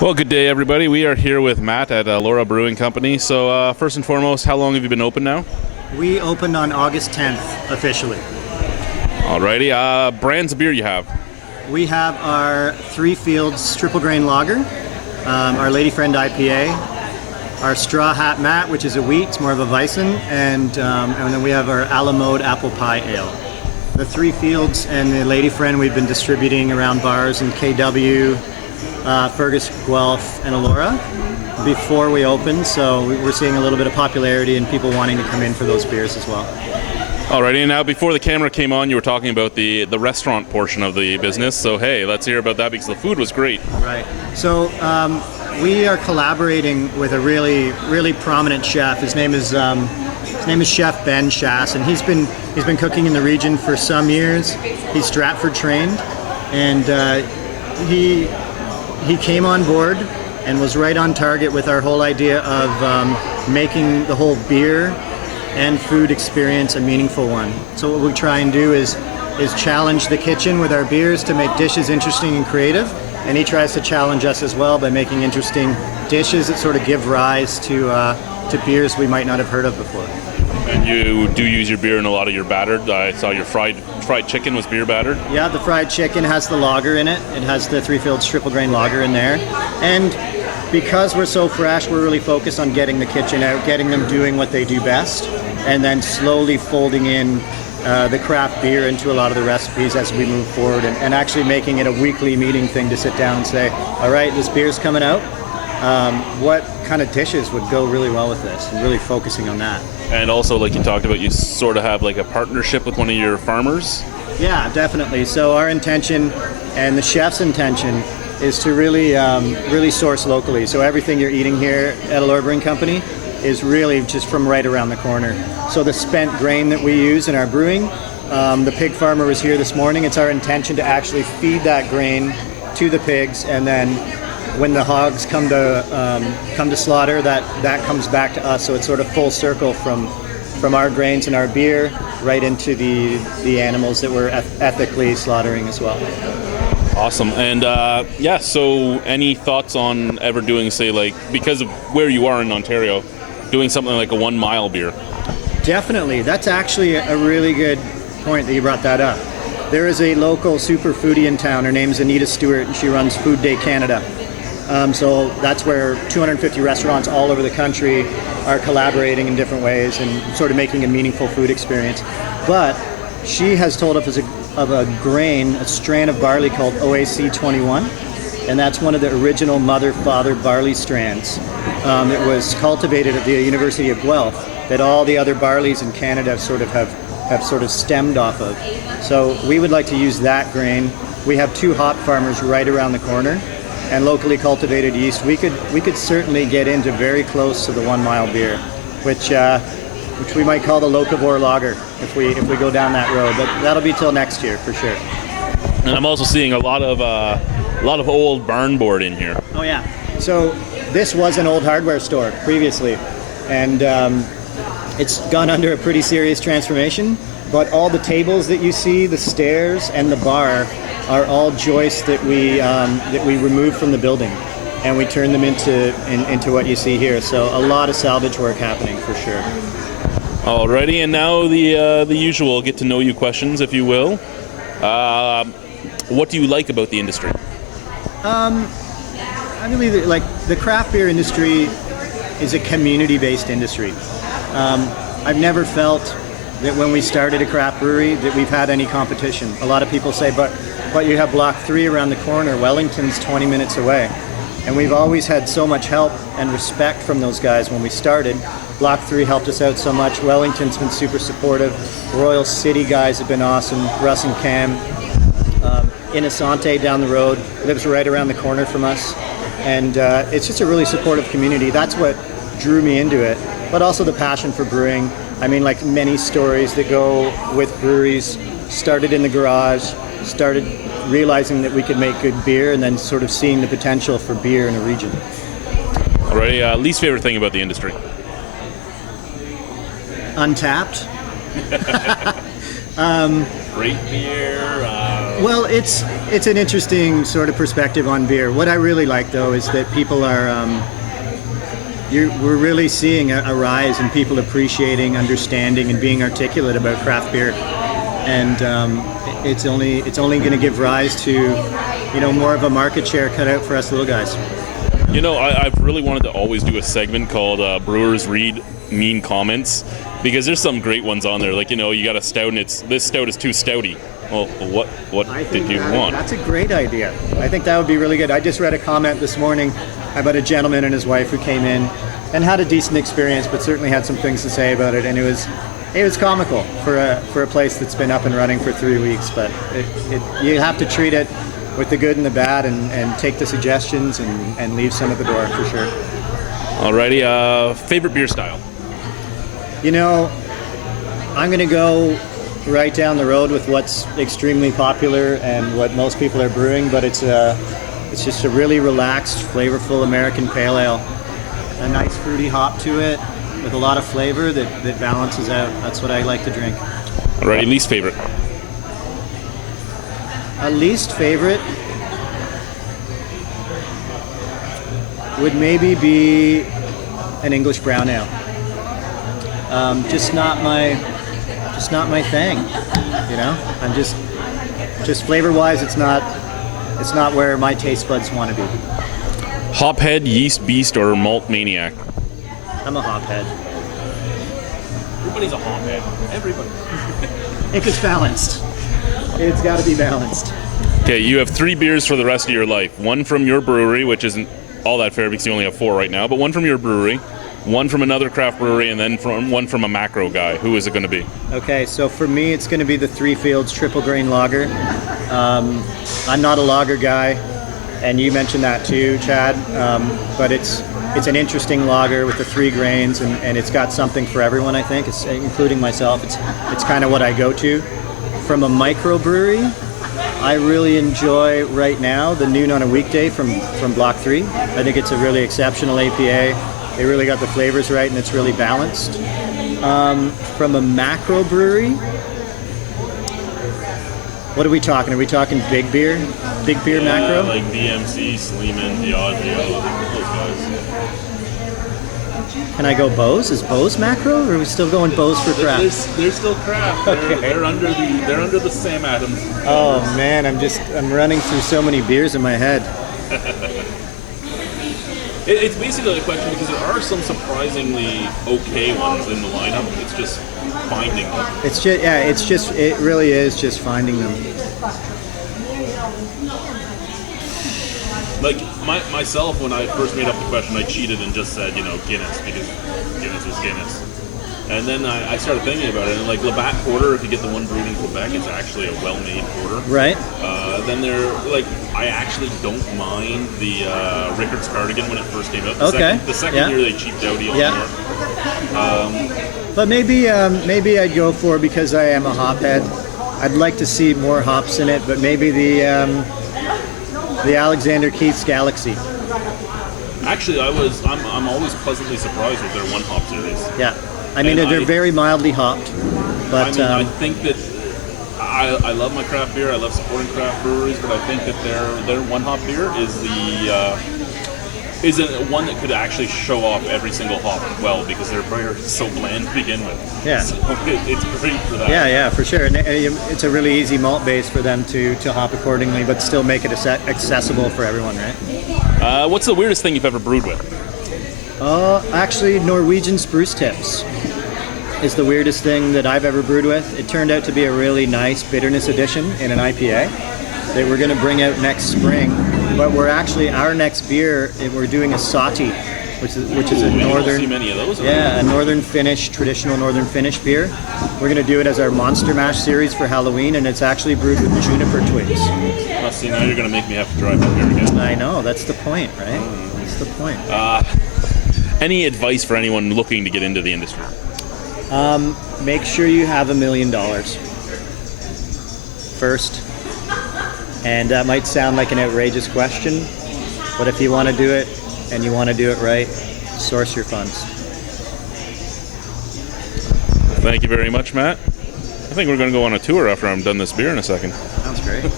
Well, good day, everybody. We are here with Matt at Elora Brewing Company. So, first and foremost, how long have you been open now? We opened on August 10th officially. Alrighty. Brands of beer you have? We have our Three Fields Triple Grain Lager, our Lady Friend IPA, our Straw Hat Matte, which is a wheat, it's more of a Weissen, and then we have our A la Mode Apple Pie Ale. The Three Fields and the Lady Friend we've been distributing around bars in KW, Fergus, Guelph, and Elora before we opened, so we're seeing a little bit of popularity and people wanting to come in for those beers as well. Alrighty, and now before the camera came on, you were talking about the restaurant portion of the business, so hey, let's hear about that because the food was great. Right. So we are collaborating with a really prominent chef. His name is Chef Ben Schass, and he's been cooking in the region for some years. He's Stratford trained, and he came on board and was right on target with our whole idea of making the whole beer and food experience a meaningful one. So what we try and do is challenge the kitchen with our beers to make dishes interesting and creative, and he tries to challenge us as well by making interesting dishes that sort of give rise to beers we might not have heard of before. And you do use your beer in a lot of your battered. I saw your fried chicken was beer battered. Yeah, the fried chicken has the lager in it. It has the Three Fields Triple Grain Lager in there. And because we're so fresh, we're really focused on getting the kitchen out, getting them doing what they do best, and then slowly folding in the craft beer into a lot of the recipes as we move forward, and actually making it a weekly meeting thing to sit down and say, all right, this beer's coming out. What kind of dishes would go really well with this, and really focusing on that. And also, like you talked about, you sort of have like a partnership with one of your farmers? Yeah, definitely. So our intention, and the chef's intention, is to really source locally. So everything you're eating here at Elora Brewing Company is really just from right around the corner. So the spent grain that we use in our brewing, the pig farmer was here this morning. It's our intention to actually feed that grain to the pigs, and then when the hogs come to slaughter, that comes back to us. So it's sort of full circle from our grains and our beer right into the animals that we're ethically slaughtering as well. Awesome. And so any thoughts on ever doing, say, like, because of where you are in Ontario, doing something like a 1 mile beer? Definitely. That's actually a really good point that you brought that up. There is a local super foodie in town. Her name's Anita Stewart, and she runs Food Day Canada. So that's where 250 restaurants all over the country are collaborating in different ways and sort of making a meaningful food experience. But she has told us of a grain, a strain of barley called OAC 21, and that's one of the original mother-father barley strands. It was cultivated at the University of Guelph that all the other barleys in Canada have sort of stemmed off of. So we would like to use that grain. We have 2 hop farmers right around the corner, and locally cultivated yeast. We could certainly get into very close to the 1 mile beer, which we might call the locavore lager if we go down that road. But that'll be till next year for sure. And I'm also seeing a lot of old barn board in here. Oh yeah. So this was an old hardware store previously, and it's gone under a pretty serious transformation. But all the tables that you see, the stairs, and the bar are all joists that we removed from the building, and we turned them into what you see here. So a lot of salvage work happening for sure. Alrighty, and now the usual get to know you questions, if you will. What do you like about the industry? I believe like the craft beer industry is a community-based industry. I've never felt that when we started a craft brewery that we've had any competition. A lot of people say, but you have Block 3 around the corner, Wellington's 20 minutes away. And we've always had so much help and respect from those guys when we started. Block 3 helped us out so much. Wellington's been super supportive. Royal City guys have been awesome. Russ and Cam. Innocente down the road, lives right around the corner from us. And it's just a really supportive community. That's what drew me into it. But also the passion for brewing. I mean, like many stories that go with breweries, started in the garage, started realizing that we could make good beer, and then sort of seeing the potential for beer in a region. Alrighty, least favorite thing about the industry? Untapped. Great beer. Well, it's an interesting sort of perspective on beer. What I really like, though, is that people are we're really seeing a rise in people appreciating, understanding, and being articulate about craft beer, and it's only going to give rise to more of a market share cut out for us little guys. I've really wanted to always do a segment called Brewers Read Mean Comments, because there's some great ones on there. Like, you got a stout and this stout is too stouty. Well, what did you want? That's a great idea. I think that would be really good. I just read a comment this morning about a gentleman and his wife who came in and had a decent experience, but certainly had some things to say about it. And it was comical for a place that's been up and running for 3 weeks. But you have to treat it with the good and the bad, and take the suggestions and leave some at the door for sure. Alrighty, favorite beer style? I'm going to go right down the road with what's extremely popular and what most people are brewing, but it's just a really relaxed, flavorful American pale ale. A nice fruity hop to it with a lot of flavor that balances out. That's what I like to drink. Alrighty, least favorite? A least favorite would maybe be an English brown ale. Just not my thing. I'm just flavor-wise, it's not where my taste buds want to be. Hophead, yeast beast, or malt maniac? I'm a hophead. Everybody's a hophead. Everybody. If it's balanced. It's got to be balanced. Okay, you have 3 beers for the rest of your life. One from your brewery, which isn't all that fair because you only have 4 right now, but one from your brewery, one from another craft brewery, and then one from a macro guy. Who is it going to be? Okay, so for me, it's going to be the Three Fields Triple Grain Lager. I'm not a lager guy, and you mentioned that too, Chad, but it's an interesting lager with the 3 grains, and it's got something for everyone, I think, including myself. It's kind of what I go to. From a microbrewery, I really enjoy right now the Noon on a Weekday from Block 3. I think it's a really exceptional APA. They really got the flavors right, and it's really balanced. From a macro brewery, what are we talking? Are we talking big beer? Big beer macro? Like DMC, Sleeman, Diageo, those guys. Can I go Bose? Is Bose macro, or are we still going Bose for craft? They're still craft. Okay. They're under the Sam Adams. Oh man, I'm running through so many beers in my head. It's basically a question because there are some surprisingly okay ones in the lineup. It's just finding them. It really is just finding them. Like myself, when I first made up the question, I cheated and just said, Guinness, because Guinness was Guinness. And then I started thinking about it, and like Labatt Porter, if you get the one brewed in Quebec, it's actually a well-made porter. Right. Then I actually don't mind the Rickards Cardigan when it first came out. The second year they cheaped out even more. But maybe I'd go for, because I am a hophead, I'd like to see more hops in it, but maybe the Alexander Keith's Galaxy. Actually, I'm always pleasantly surprised with their one hop series. Yeah, I mean they're very mildly hopped, but I think that I love my craft beer. I love supporting craft breweries, but I think that their one hop beer is one that could actually show off every single hop well, because their beer is so bland to begin with. Yeah, so it's great for that. Yeah, for sure. And it's a really easy malt base for them to hop accordingly, but still make it accessible for everyone, right? What's the weirdest thing you've ever brewed with? Actually, Norwegian spruce tips is the weirdest thing that I've ever brewed with. It turned out to be a really nice bitterness addition in an IPA that we're going to bring out next spring. But our next beer, we're doing a Sati, which is a northern. See many of those. A northern Finnish, traditional northern Finnish beer. We're going to do it as our Monster Mash series for Halloween, and it's actually brewed with juniper twigs. Well, see, now you're going to make me have to drive up here again. I know, that's the point, right? That's the point. Any advice for anyone looking to get into the industry? Make sure you have $1 million first. And that might sound like an outrageous question, but if you want to do it and you want to do it right, source your funds. Thank you very much, Matt. I think we're going to go on a tour after I'm done this beer in a second. Sounds great.